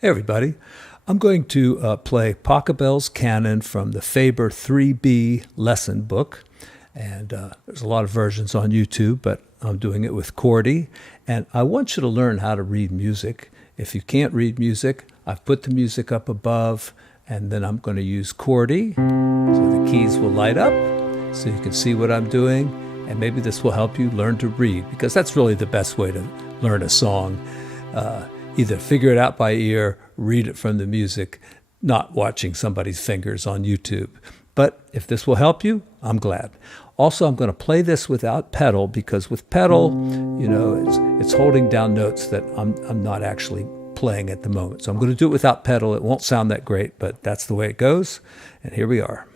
Hey everybody, I'm going to play Pachelbel's Canon from the Faber 3B lesson book. And there's a lot of versions on YouTube, but I'm doing it with Cordy. And I want you to learn how to read music. If you can't read music, I've put the music up above, and then I'm going to use Cordy. So the keys will light up so you can see what I'm doing. And maybe this will help you learn to read, because that's really the best way to learn a song. Either figure it out by ear, read it from the music, not watching somebody's fingers on YouTube. But if this will help you, I'm glad. Also, I'm going to play this without pedal, because with pedal, it's holding down notes that I'm not actually playing at the moment. So I'm going to do it without pedal. It won't sound that great, but that's the way it goes. And here we are.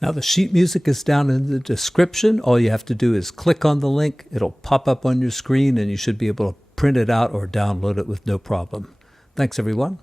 Now the sheet music is down in the description. All you have to do is click on the link. It'll pop up on your screen, and you should be able to print it out or download it with no problem. Thanks, everyone.